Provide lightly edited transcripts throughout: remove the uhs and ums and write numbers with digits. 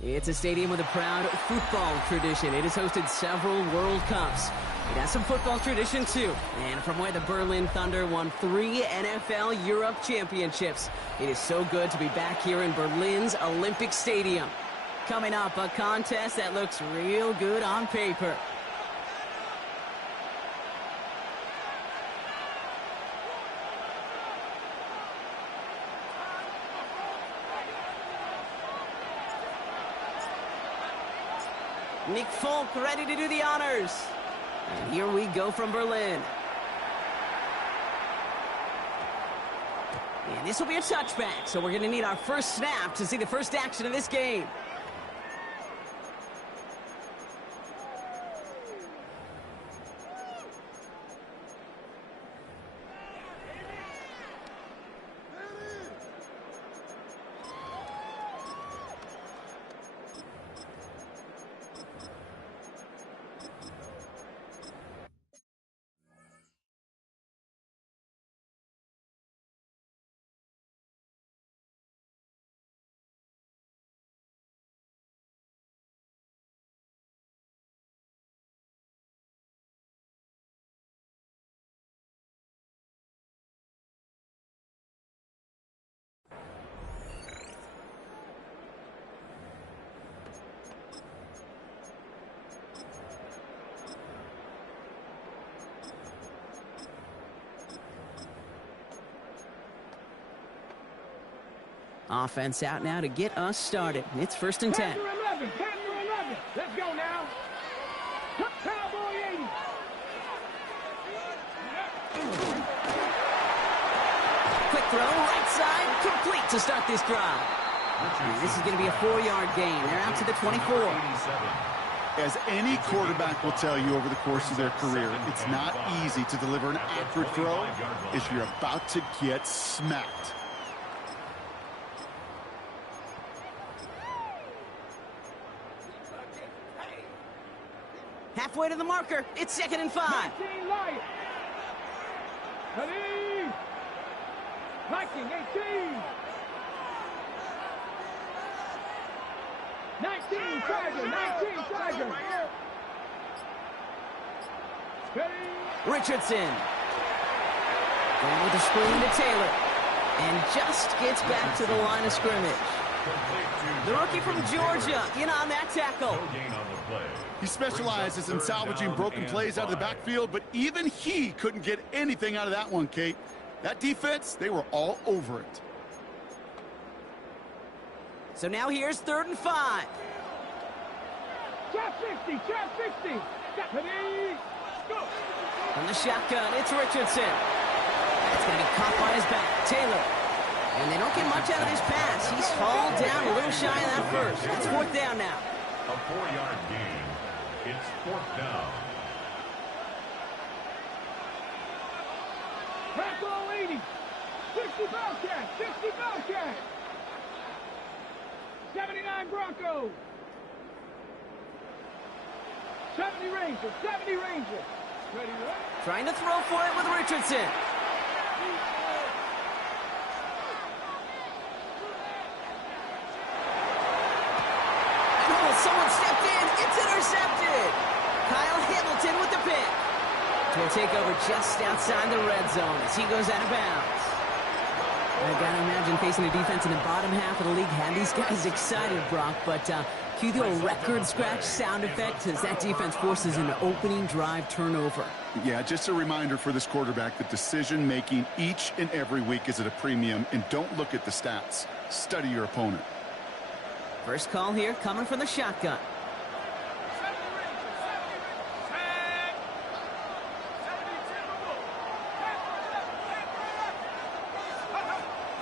It's a stadium with a proud football tradition. It has hosted several World Cups. It has some football tradition, too. And from where the Berlin Thunder won 3 NFL Europe championships, it is so good to be back here in Berlin's Olympic Stadium. Coming up, a contest that looks real good on paper. Nick Folk ready to do the honors. And here we go from Berlin. And this will be a touchback, so we're going to need our first snap to see the first action of this game. Offense out now to get us started. It's 1st and 10. Pass 11. Let's go now. Cowboy 80. Quick throw, right side, complete to start this drive. And this is going to be a 4-yard gain. They're out to the 24. As any quarterback will tell you over the course of their career, it's not easy to deliver an accurate throw if you're about to get smacked. Halfway to the marker. It's 2nd and 5. 19 Lions. Ready. Viking 18. 19 Tiger. Ready. Richardson. Going with the screen to Taylor. And just gets back to the line of scrimmage. The rookie from Georgia in on that tackle. He specializes in salvaging broken plays out of the backfield, but even he couldn't get anything out of that one, Kate. That defense, they were all over it. So now here's 3rd and 5. Trap 60. Ready. Go. From the shotgun, it's Richardson. It's going to be caught by his back. Taylor. And they don't get much out of this pass. He's hauled down a little shy of that first. It's 4th down now. A 4-yard gain. It's 4th down. Back all 80. 60 Bellcat. 79 Broncos. 70 Rangers. Ready, right? Trying to throw for it with Richardson. Someone stepped in. It's intercepted. Kyle Hamilton with the pick. Will take over just outside the red zone as he goes out of bounds. I gotta imagine facing a defense in the bottom half of the league had these guys excited, Brock, but cue the old record scratch sound effect as that defense forces an opening drive turnover. Yeah, just a reminder for this quarterback that decision-making each and every week is at a premium, and don't look at the stats. Study your opponent. First call here coming from the shotgun.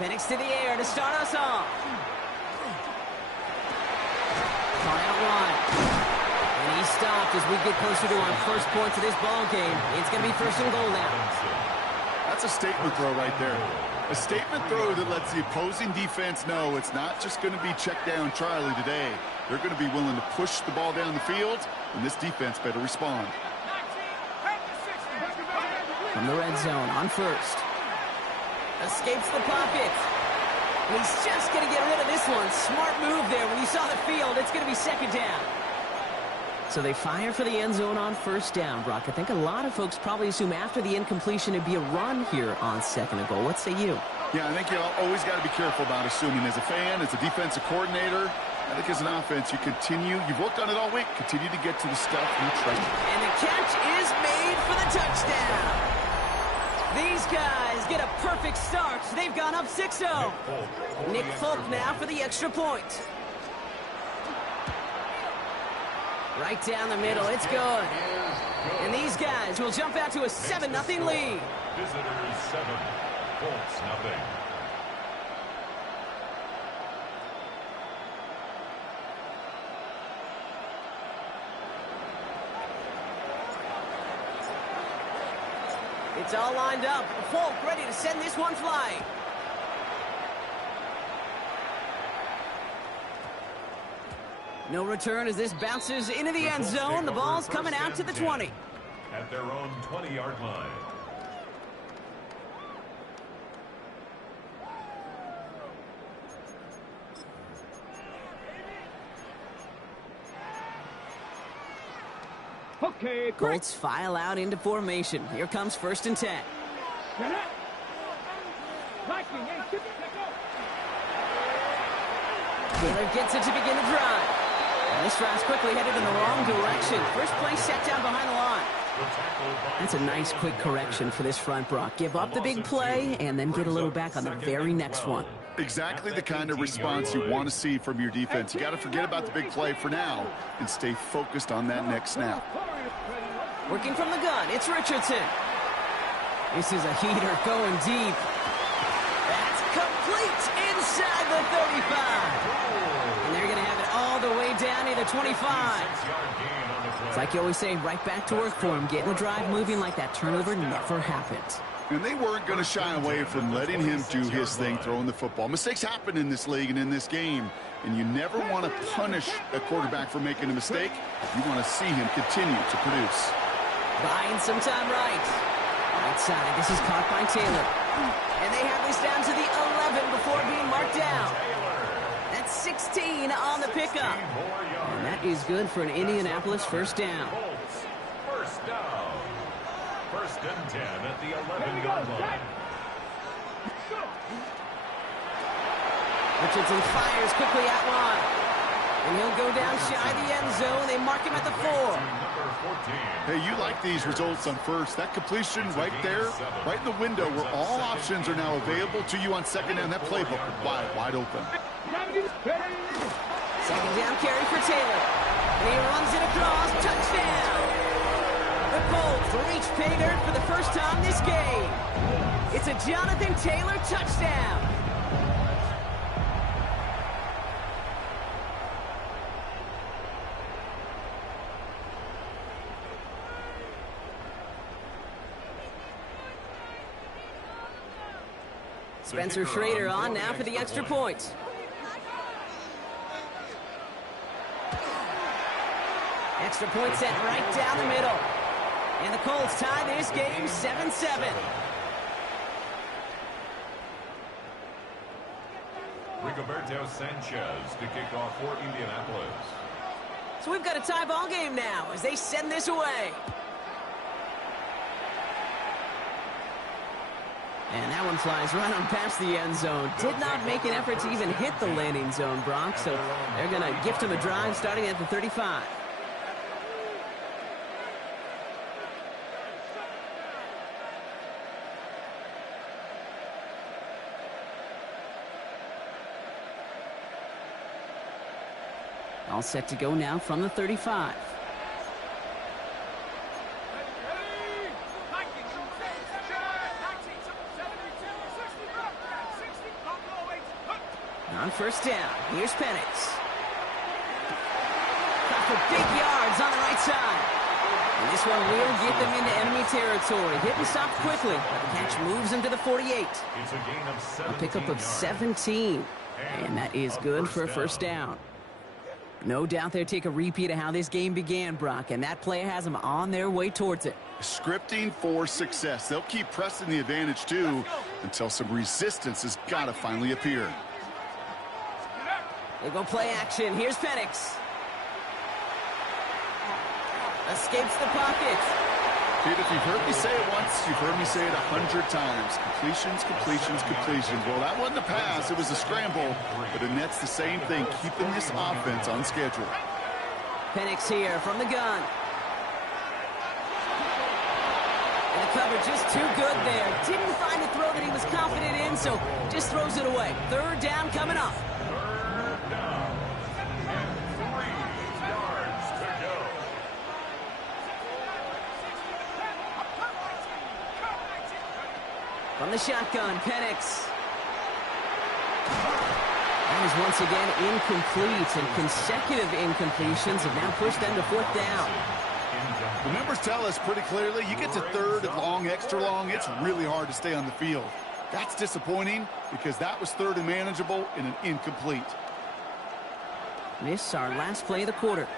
Penix to the air to start us off. Final one. And he stopped as we get closer to our first points of this ball game. It's going to be 1st and goal now. That's a statement throw right there. A statement throw that lets the opposing defense know it's not just going to be check down Charlie today. They're going to be willing to push the ball down the field, and this defense better respond. From the red zone on 1st. Escapes the pocket. He's just going to get rid of this one. Smart move there. When you saw the field, it's going to be second down. So they fire for the end zone on first down, Brock. I think a lot of folks probably assume after the incompletion it'd be a run here on second and goal. What say you? Yeah, I think you always got to be careful about assuming. As a fan, as a defensive coordinator, I think as an offense, you've worked on it all week, continue to get to the stuff you trust. And the catch is made for the touchdown. These guys get a perfect start. They've gone up 6-0. Nick Folk now for the extra point. Right down the middle, it's good. And these guys will jump out to a 7-0 lead. Visitors 7, Colts 0. It's all lined up. Folk ready to send this one flying. No return as this bounces into the end zone. The ball's coming out to the 20. At their own 20-yard line. Okay, Colts file out into formation. Here comes 1st and 10. Taylor gets it to begin the drive. And this drive's quickly headed in the wrong direction. First play set down behind the line. That's a nice quick correction for this front, Brock. Give up the big play and then get a little back on the very next one. Exactly the kind of response you want to see from your defense. You got to forget about the big play for now and stay focused on that next snap. Working from the gun, it's Richardson. This is a heater going deep. That's complete inside the 35. And they're going to have it all the way down to the 25. It's like you always say, right back to work for him. Getting the drive moving like that turnover never happened. And they weren't going to shy away from letting him do his thing, throwing the football. Mistakes happen in this league and in this game, and you never want to punish a quarterback for making a mistake. You want to see him continue to produce. Buying some time right. Right side, this is caught by Taylor. And they have this down to the 11 before being marked down. That's 16 on the pickup. And that is good for an Indianapolis first down. First down. 1st and 10 at the 11-yard line. Richardson fires quickly out wide. And he'll go down shy of the end zone. They mark him at the 4. Hey, you like these results on first. That completion right there, right in the window where all options are now available to you on second down. That playbook wide open. Second down carry for Taylor. And he runs it across. Touchdown. The Colts reach pay dirt for the first time this game. It's a Jonathan Taylor touchdown. Spencer Schrader on now for the extra point. Extra point set right down the middle. And the Colts tie this game 7-7. Rigoberto Sanchez to kick off for Indianapolis. So we've got a tie ball game now as they send this away. And that one flies right on past the end zone. Did not make an effort to even hit the landing zone, Brock. So they're going to gift him a drive starting at the 35. All set to go now from the 35. On first down, here's Penix. Got for big yards on the right side. And this one will get them into enemy territory. Hit and stop quickly, but the catch moves him to the 48. It's a gain of 17 A pickup of 17. And that is good for a first down. No doubt they'll take a repeat of how this game began, Brock, and that play has them on their way towards it. Scripting for success. They'll keep pressing the advantage, too, until some resistance has got to finally appear. They go play action. Here's Penix. Escapes the pocket. Dude, if you've heard me say it once, you've heard me say it 100 times. Completions, completions, completions. Well, that wasn't a pass. It was a scramble. But it nets the same thing, keeping this offense on schedule. Penix here from the gun. And the cover just too good there. Didn't find a throw that he was confident in, so just throws it away. Third down coming up. Third down. And 3 yards to go. From the shotgun, Penix. That is once again incomplete, and consecutive incompletions have now pushed them to fourth down. The numbers tell us pretty clearly, you get to third and long, extra long, it's really hard to stay on the field. That's disappointing because that was third and manageable in an incomplete. This our last play of the quarter.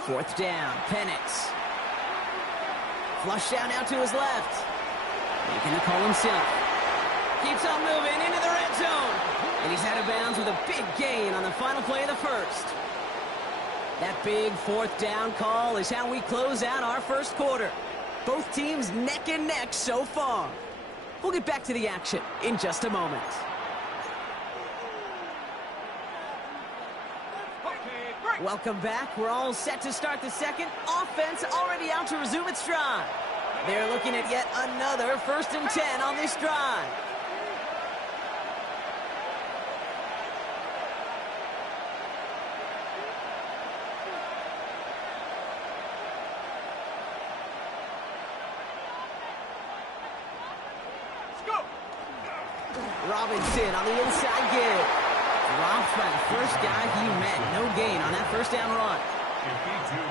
Fourth down, Penix. Flush down out to his left. Making the call himself. Keeps on moving into the red zone. And he's out of bounds with a big gain on the final play of the first. That big fourth down call is how we close out our first quarter. Both teams neck and neck so far. We'll get back to the action in just a moment. Welcome back. We're all set to start the second. Offense already out to resume its drive. They're looking at yet another 1st and 10 on this drive. Robinson on the inside give. Dropped by the first guy he met. No gain on that first down run.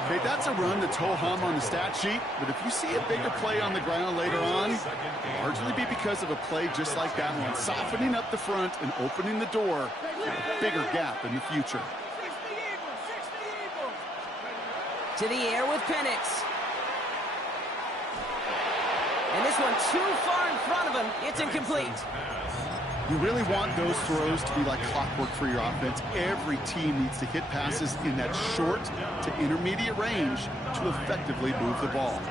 Okay, that's a run that's ho-hum on the stat sheet, but if you see a bigger play on the ground later on, it'll largely be because of a play just like that one, softening up the front and opening the door for a bigger gap in the future. To the air with Penix. And this one too far in front of him. It's incomplete. You really want those throws to be like clockwork for your offense. Every team needs to hit passes in that short to intermediate range to effectively move the ball.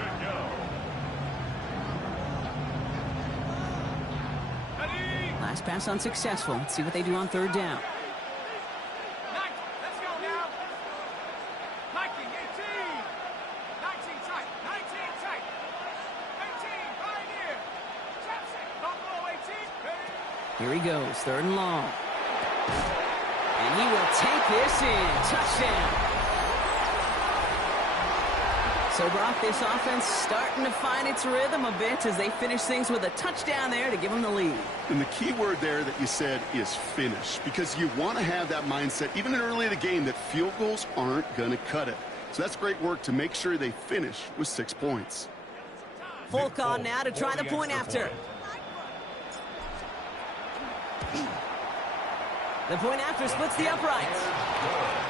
Last pass unsuccessful. Let's see what they do on third down. Here he goes, 3rd and long. And he will take this in. Touchdown. So, Brock, this offense starting to find its rhythm a bit as they finish things with a touchdown there to give them the lead. And the key word there that you said is finish, because you want to have that mindset, even early in the game, that field goals aren't going to cut it. So that's great work to make sure they finish with 6 points. Folk on now to try the point after. The point after splits the uprights.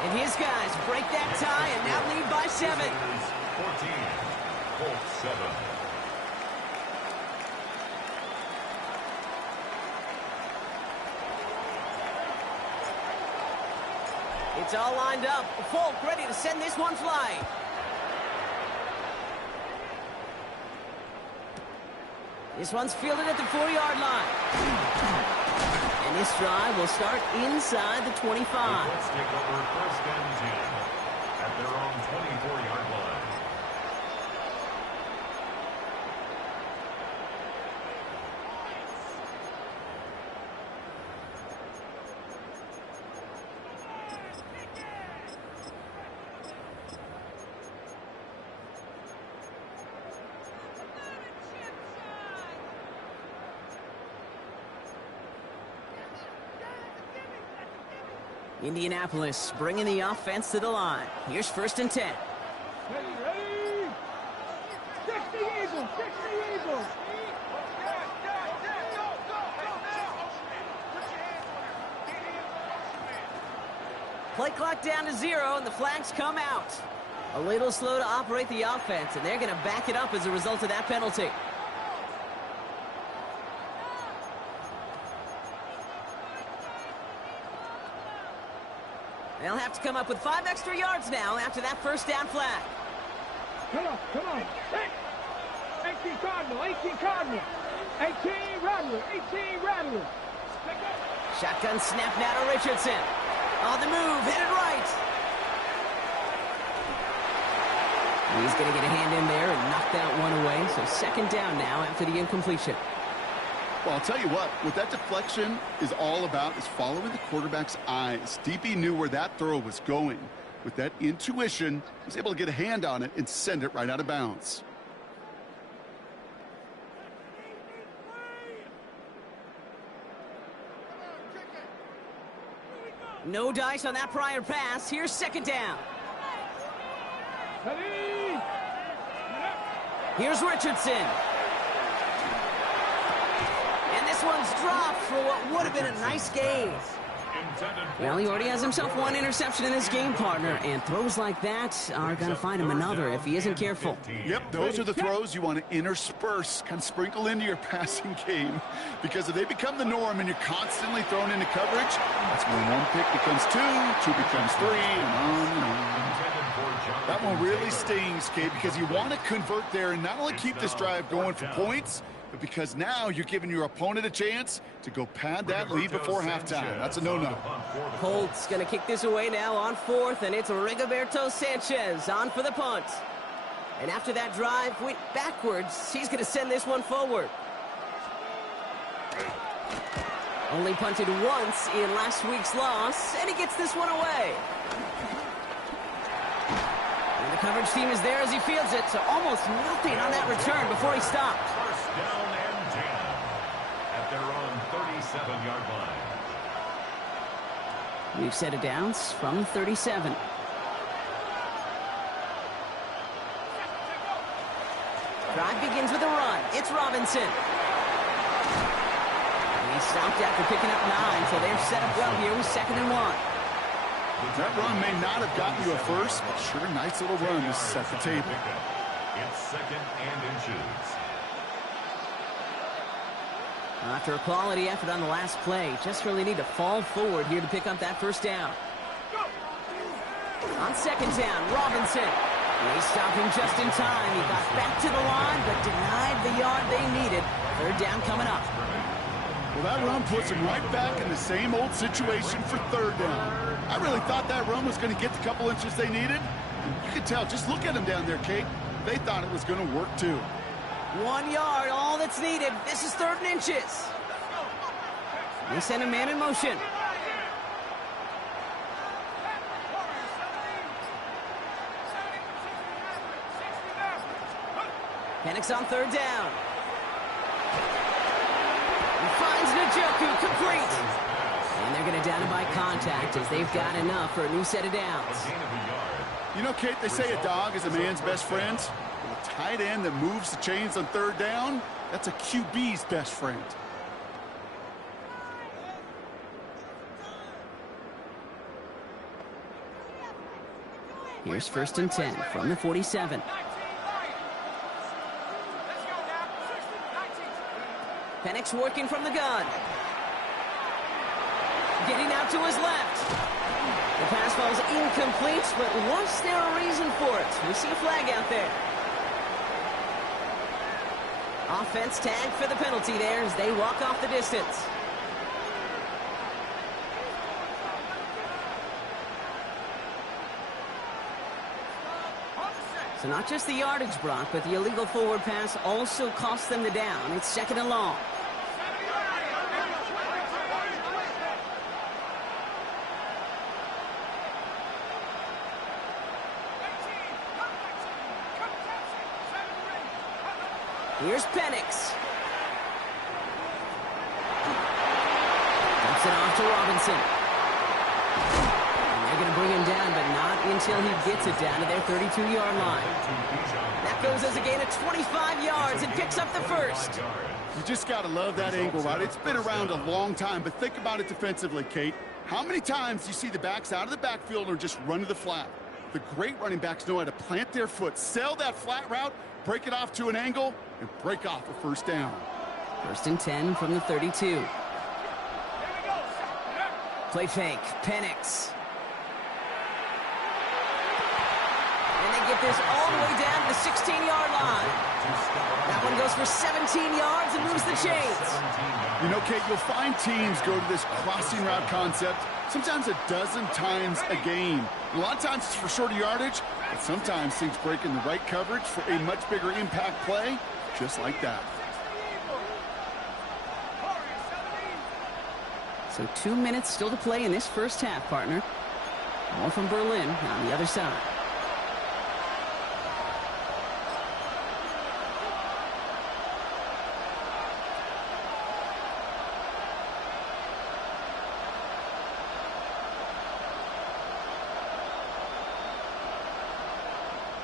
And his guys break that tie and now lead by 7. 14, Colts 7. It's all lined up. Folk ready to send this one flying. This one's fielded at the 4-yard line. And this drive will start inside the 25. Let's take over 1st and 10 at their own 24-yard line. Indianapolis bringing the offense to the line. Here's 1st and 10. Ready? 60 Eagles, 60 Eagles. Play clock down to 0, and the flags come out. A little slow to operate the offense, and they're going to back it up as a result of that penalty. They'll have to come up with 5 extra yards now after that first down flag. Come on, come on. 18 Cardinal, 18 Cardinal. 18 Rattler, 18 Rattler. Shotgun snap now to Richardson. On the move, hit it right. He's going to get a hand in there and knock that one away. So second down now after the incompletion. Well, I'll tell you what that deflection is all about is following the quarterback's eyes. DB knew where that throw was going. With that intuition, he was able to get a hand on it and send it right out of bounds. No dice on that prior pass. Here's second down. Here's Richardson. And this one's dropped for what would have been a nice gain. Well, he already has himself one interception in this game, partner, and throws like that are going to find him another if he isn't careful. Yep, those are the throws you want to intersperse, kind of sprinkle into your passing game, because if they become the norm and you're constantly thrown into coverage, that's when one pick becomes two becomes three, and on and on. That one really stings, Kate, because you want to convert there and not only keep this drive going for points, but because now you're giving your opponent a chance to go pad that lead before halftime. That's a no-no. Colts going to kick this away now on 4th, and it's Rigoberto Sanchez on for the punt. And after that drive went backwards, he's going to send this one forward. Only punted once in last week's loss, and he gets this one away. And the coverage team is there as he fields it, so almost nothing on that return before he stopped. Down and 10 at their own 37-yard line. We've set it downs from 37. Drive begins with a run. It's Robinson. And he stopped after picking up 9, so they're set up well here with 2nd and 1. That run may not have gotten you a first, but sure, nice little run to set the table. It's 2nd and inches. After a quality effort on the last play, just really need to fall forward here to pick up that first down. On 2nd down, Robinson. He's stopping just in time. He got back to the line, but denied the yard they needed. 3rd down coming up. Well, that run puts him right back in the same old situation for 3rd down. I really thought that run was going to get the couple inches they needed. You could tell, just look at him down there, Kate. They thought it was going to work too. 1 yard, all that's needed. This is 3rd and inches. They send a man in motion. Penix on 3rd down. He finds Njoku complete. And they're going to down him by contact as they've got enough for a new set of downs. You know, Kate, they say a dog is a man's best friend. Well, a tight end that moves the chains on 3rd down, that's a QB's best friend. Here's 1st and 10 from the 47. Penix working from the gun. Getting out to his left. The pass falls incomplete, but was there a reason for it? We see a flag out there. Offense tagged for the penalty there as they walk off the distance. So not just the yardage, Brock, but the illegal forward pass also cost them the down. It's 2nd and long. Here's Penix. Dumps it off to Robinson. And they're going to bring him down, but not until he gets it down to their 32-yard line. That goes as a gain of 25 yards and picks up the first. You just got to love that angle, right? It's been around a long time, but think about it defensively, Kate. How many times do you see the backs out of the backfield or just run to the flat? The great running backs know how to plant their foot, sell that flat route, break it off to an angle, and break off a 1st down. 1st and 10 from the 32. Play fake, Penix. They get this all the way down to the 16-yard line. That one goes for 17 yards and moves the chains. You know, Kate, you'll find teams go to this crossing route concept sometimes a dozen times a game. A lot of times it's for shorter yardage, but sometimes things break in the right coverage for a much bigger impact play, just like that. So 2 minutes still to play in this first half, partner. More from Berlin on the other side.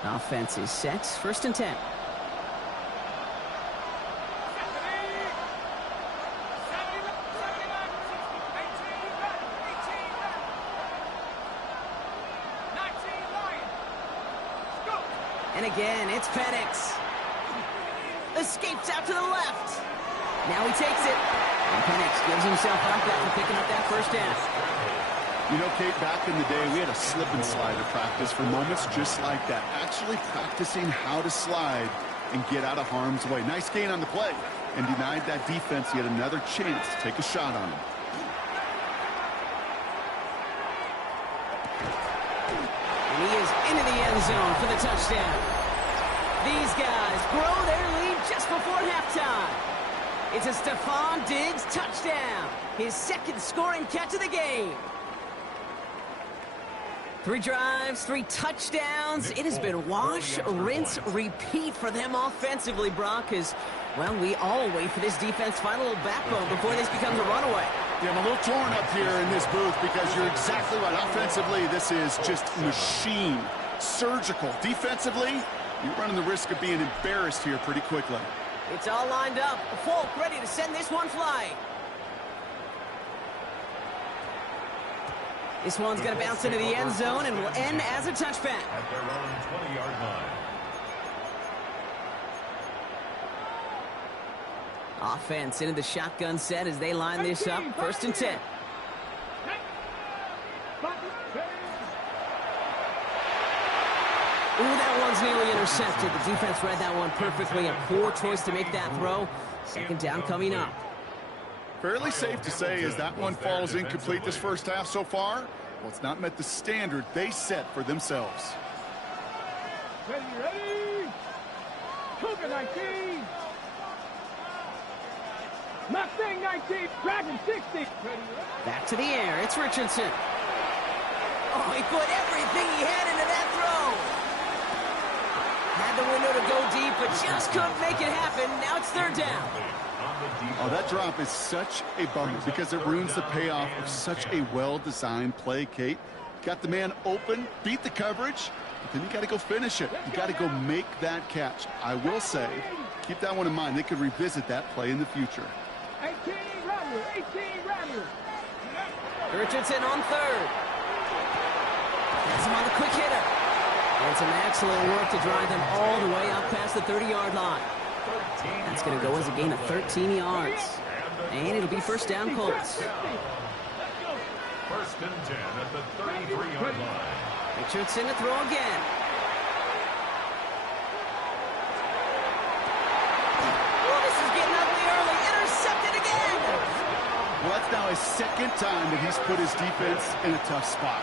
Offense is set. 1st and 10. And again, it's Penix. Escapes out to the left. Now he takes it. And Penix gives himself up after picking up that first down. You know, Kate, back in the day, we had a slip and slide of practice for moments just like that. Actually practicing how to slide and get out of harm's way. Nice gain on the play. And denied that defense yet another chance to take a shot on him. And he is into the end zone for the touchdown. These guys grow their lead just before halftime. It's a Stephon Diggs touchdown. His 2nd scoring catch of the game. 3 drives, 3 touchdowns. It has been wash, rinse, repeat for them offensively, Brock, as, well, we all wait for this defense final backbone before this becomes a runaway. Yeah, I'm a little torn up here in this booth because you're exactly right. Offensively, this is just machine, surgical. Defensively, you're running the risk of being embarrassed here pretty quickly. It's all lined up. Folk ready to send this one flying. This one's going to bounce into the end zone and will end as a touchback. At their own 20-yard line. Offense into the shotgun set as they line this up. 1st and 10. Ooh, that one's nearly intercepted. The defense read that one perfectly. A poor choice to make that throw. 2nd down coming up. Fairly safe to say as that one falls incomplete this first half so far, well, it's not met the standard they set for themselves. Ready? Cougar 19. Mustang 19. Dragon 60. Back to the air. It's Richardson. Oh, he put everything he had into that throw. Had the window to go deep, but just couldn't make it happen. Now it's 3rd down. Oh, that drop is such a bummer because it ruins the payoff of such a well-designed play, Kate. Got the man open, beat the coverage, but then you got to go finish it. You got to go make that catch. I will say, keep that one in mind. They could revisit that play in the future. 18 Rattler. 18 Rattler. Richardson on 3rd. That's him on the quick hitter. And some excellent work to drive them all the way up past the 30-yard line. That's going to go as a gain of 13 yards. And it'll be 1st down, Colts. 1st and 10 at the 33-yard line. Richardson to throw again. Oh, this is getting ugly early. Intercepted again. Well, that's now his 2nd time that he's put his defense in a tough spot.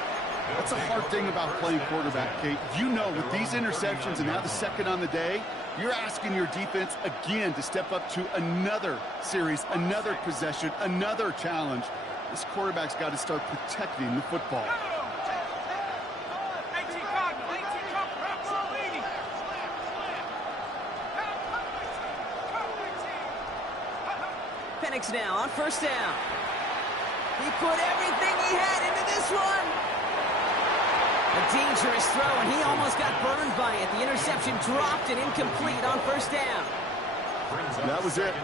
That's a hard thing about playing quarterback, Kate. You know, with these interceptions and now the 2nd on the day, you're asking your defense again to step up to another series, another possession, another challenge. This quarterback's got to start protecting the football. 18 Cardinal. 18 Cardinal. Penix now on 1st down. He put everything he had into this one. A dangerous throw, and he almost got burned by it. The interception dropped and incomplete on 1st down. That was it.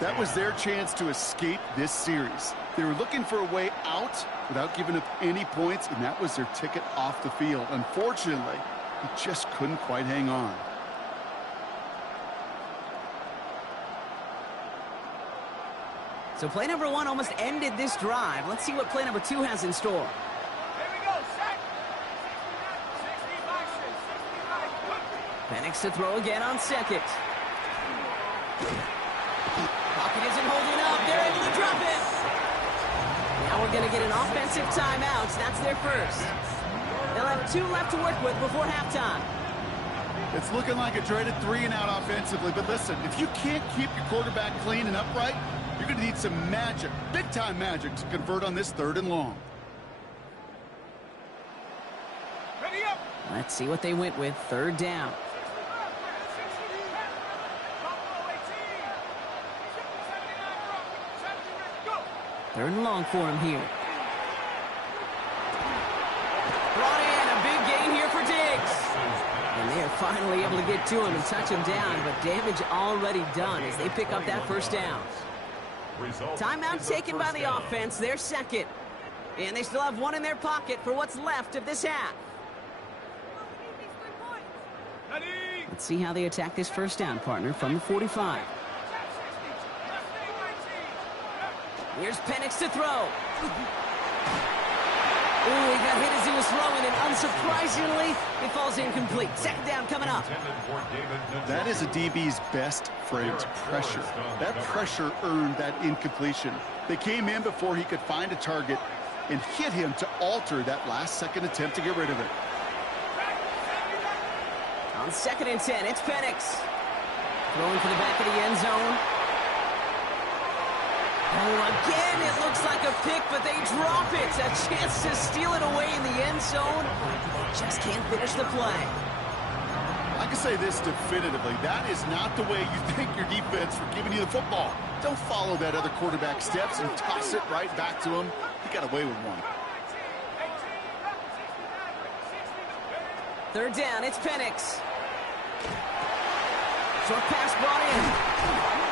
That was their chance to escape this series. They were looking for a way out without giving up any points, and that was their ticket off the field. Unfortunately, he just couldn't quite hang on. So play number 1 almost ended this drive. Let's see what play number 2 has in store. Here we go. Set. 60 boxes. 60 boxes. Penix to throw again on second. Pocket isn't holding up. They're able to drop it. Now we're going to get an offensive timeout. That's their first. They'll have 2 left to work with before halftime. It's looking like a dreaded 3-and-out offensively, but listen, if you can't keep your quarterback clean and upright, you're going to need some magic, big-time magic, to convert on this 3rd and long. Ready up. Let's see what they went with. 3rd down. Third and long for him here. Brought in a big gain here for Diggs. And they are finally able to get to him and touch him down, but damage already done as they pick up that 1st down. Timeout taken by the offense, their second. And they still have 1 in their pocket for what's left of this half. Let's see how they attack this 1st down, partner, from the 45. Here's Penix to throw. Ooh, he got hit as he was throwing, and unsurprisingly, it falls incomplete. 2nd down coming up. That is a DB's best friend, pressure. That pressure earned that incompletion. They came in before he could find a target and hit him to alter that last-second attempt to get rid of it. On 2nd and 10, it's Penix. Throwing for the back of the end zone. Oh, again, it looks like a pick, but they drop it. A chance to steal it away in the end zone. Just can't finish the play. I can say this definitively. That is not the way you thank your defense for giving you the football. Don't follow that other quarterback steps and toss it right back to him. He got away with one. 3rd down, it's Penix. Short pass brought in.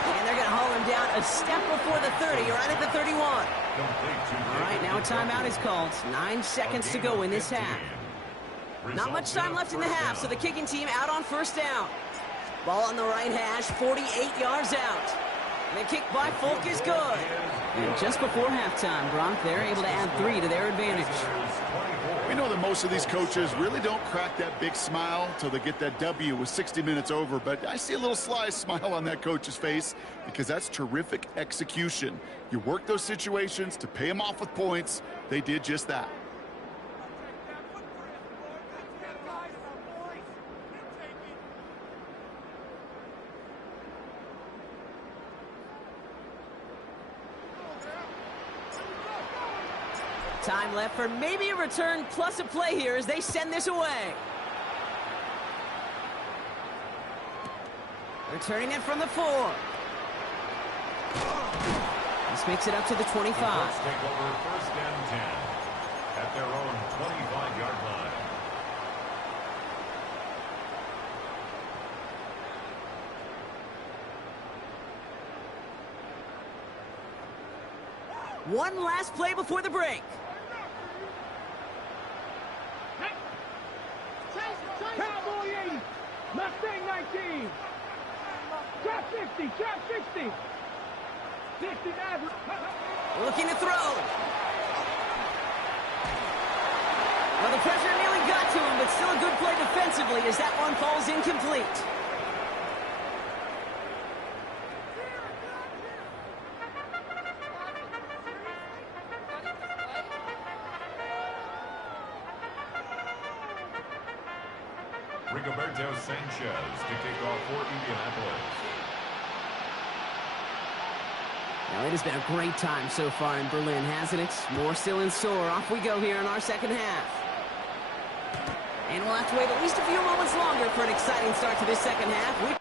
And they're going to haul him down a step before the 30, right at the 31. All right, now a timeout is called. 9 seconds to go in this half. Not much time left in the half, so the kicking team out on 1st down. Ball on the right hash, 48 yards out. And the kick by Folk is good. And just before halftime, Brock, they're able to add 3 to their advantage. We know that most of these coaches really don't crack that big smile until they get that W with 60 minutes over, but I see a little sly smile on that coach's face because that's terrific execution. You work those situations to pay them off with points. They did just that. Time left for maybe a return plus a play here as they send this away. Returning it from the 4. This makes it up to the 25. Let's take over 1st and 10 at their own 25-yard line. One last play before the break. Cowboy 80. Mustang 19. Trap 50. Trap 60. 69. Looking to throw. Well, the pressure nearly got to him, but still a good play defensively as that one falls incomplete. Rigoberto Sanchez to kick off for Indianapolis. Now, it has been a great time so far in Berlin, hasn't it? More still in store. Off we go here in our 2nd half. And we'll have to wait at least a few moments longer for an exciting start to this 2nd half.